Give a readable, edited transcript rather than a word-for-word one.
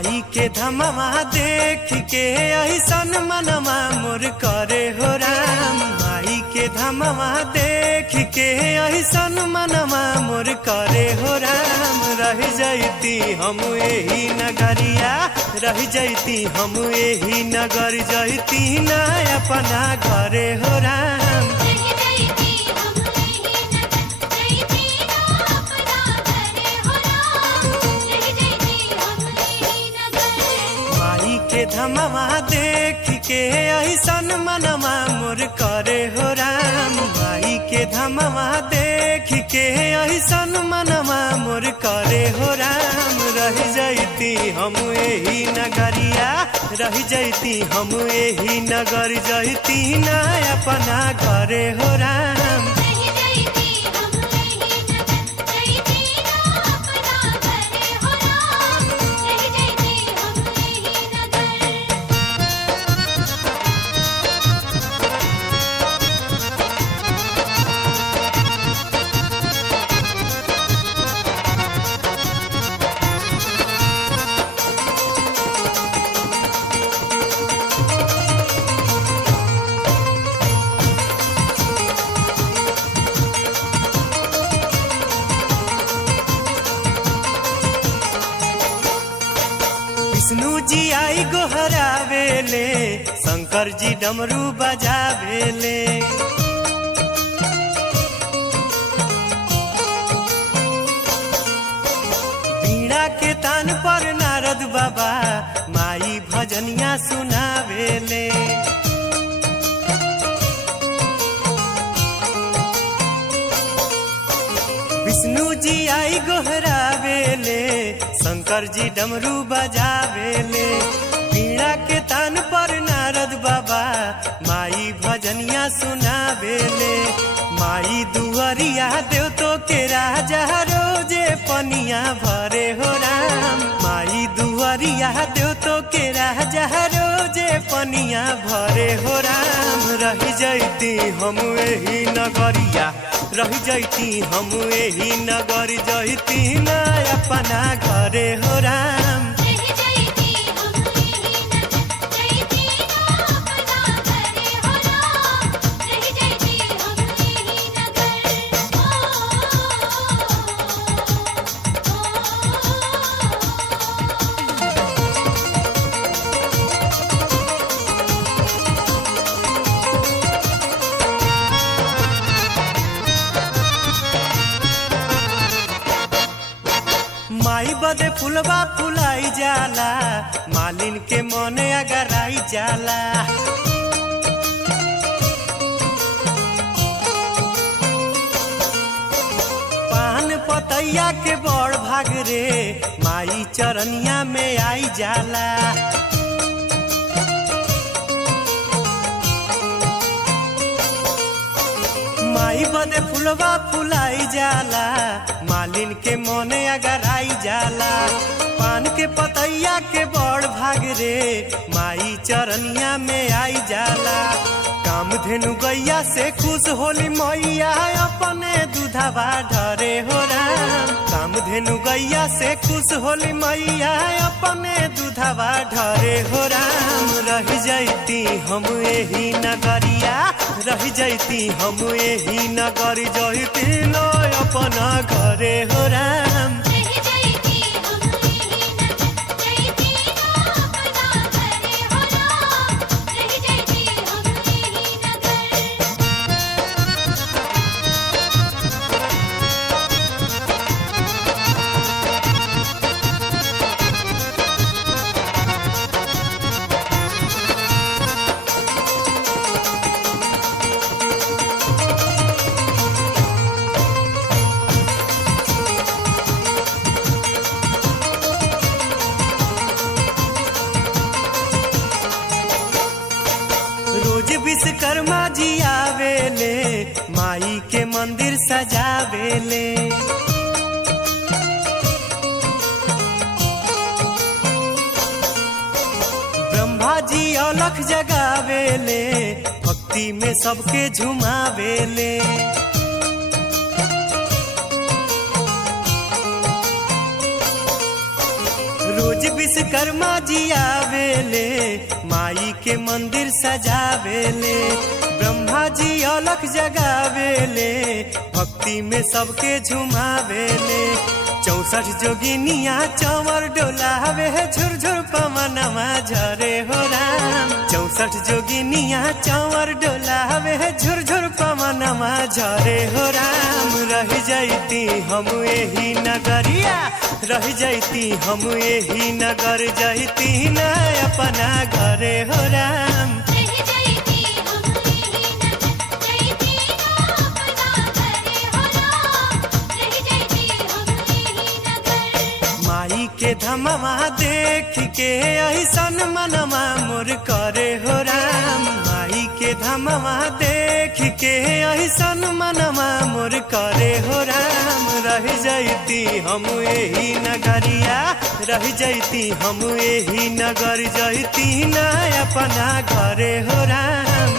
माई के धमवा देख के ऐसन मनवा मोर करे हो राम। माई के धमवा देख के ऐसन मनवा मोर करे हो राम। रह जैती हम यही नगरिया, रह जैती हम यही नगर, जैती न अपना घरे हो राम। के धमवा देख के ऐसन मनवा मोर करे हो राम। माई के धमवा देख के ऐसन मनवा मोर करे हो राम। रह जैती हम यही नगरिया, रह जैती हम यही नगर, जैती न अपना घरे हो राम। विष्णु जी आई गोहरावेले, शंकर जी डमरू बजावेले। बीड़ा के तान पर नारद बाबा माई भजनिया सुनावेले। विष्णु जी आई गोहरावेले, शंकर जी डमरू बजावेले। बीड़ा के तान पर नारद बाबा माई भजनिया सुनावेले। माई दुआरिया देव तो के राजा रोजे पनिया भरे हो राम। माई दुआरिया देव तो के राजा रोजे पनिया भरे हो राम। रह जैती हम यही नगरिया, रह जैती हम यही नगर, जैती न अपना घरे हो राम। माई बदे फुलवा फुलाई जाला, मालिन के मने अगराई जाला। पान पतैया के बड़ भाग रे, माई चरनिया में आई जाला। माई बदे फुलवा फुलाई जाला, मालिन के मोने अगर आई जाला। पान के पतैया के बड़ भाग रे, माई चरनिया में आई जाला। कामधेनु गैया से खुश होली मैया, अपने दूधवा ढरे हो राम। कामधेनु गैया से खुश होली मैया, अपने दूधवा ढरे हो राम। रह जैती हम यही नगरिया, रह जैती हम यही नगर, जैती न अपना घरे हो राम। रोज विश्वकर्मा जी आवेले, माई के मंदिर सजावेले। ब्रह्मा जी अलख जगावेले, भक्ति में सबके झुमावेले। रोज विश्वकर्मा जी आवेले माई के मंदिर सजावेले, ब्रह्मा जी अलख जगावेले भक्ति में सबके झुमावेले। 64 जोगिनिया चंवर डोलावे झुरझुर पवनमा झरे हो राम। 64 जोगिनिया चंवर डोलावे झुरझुर पवनमा झरे हो राम। रह जैती हम यही नगरिया, रह जैती हम यही नगर, जैती न अपना घरे हो राम। माई के धमवा देख के ऐसन मनवा मोर करे हो राम। माई के धमवा देख के ऐसन मनवा मोर करे हो राम। रह जैती हम यही नगरिया, रह जैती हम यही नगर, जैती न अपना घरे हो राम।